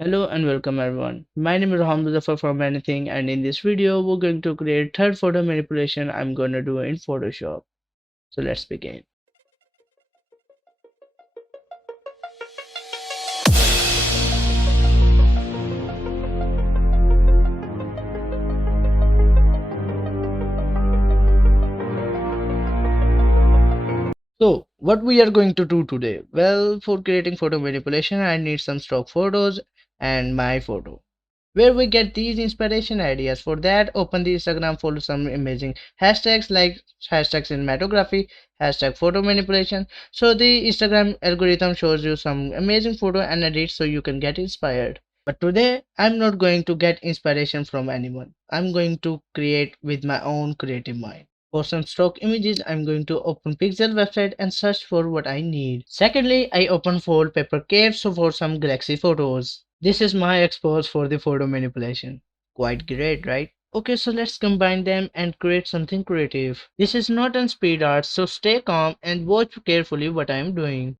Hello and welcome everyone. My name is Hamza from Anythink, and in this video we're going to create third photo manipulation I'm gonna do in Photoshop. So let's begin. So what we are going to do today? Well, for creating photo manipulation I need some stock photos and my photo. Where we get these inspiration ideas? For that, open the Instagram, follow some amazing hashtags like hashtag cinematography, hashtag photo manipulation. So the Instagram algorithm shows you some amazing photo and edits so you can get inspired. But today, I'm not going to get inspiration from anyone. I'm going to create with my own creative mind. For some stock images, I'm going to open Pixel website and search for what I need. Secondly, I open Wallpaper Cave so for some galaxy photos. This is my expose for the photo manipulation. Quite great, right? Okay, so let's combine them and create something creative. This is not on speed art, so stay calm and watch carefully what I am doing.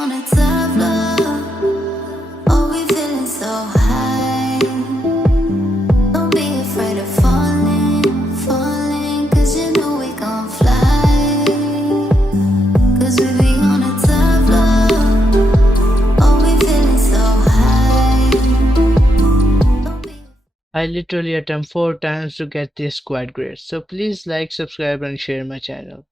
on a tough love. Oh, we feeling so high. Don't be afraid of falling, falling, 'cause you know we gon' fly. 'Cause we be on a tough love. Oh, we feeling so high. Don't be I literally attempt 4 times to get this quite great. So please like, subscribe and share my channel.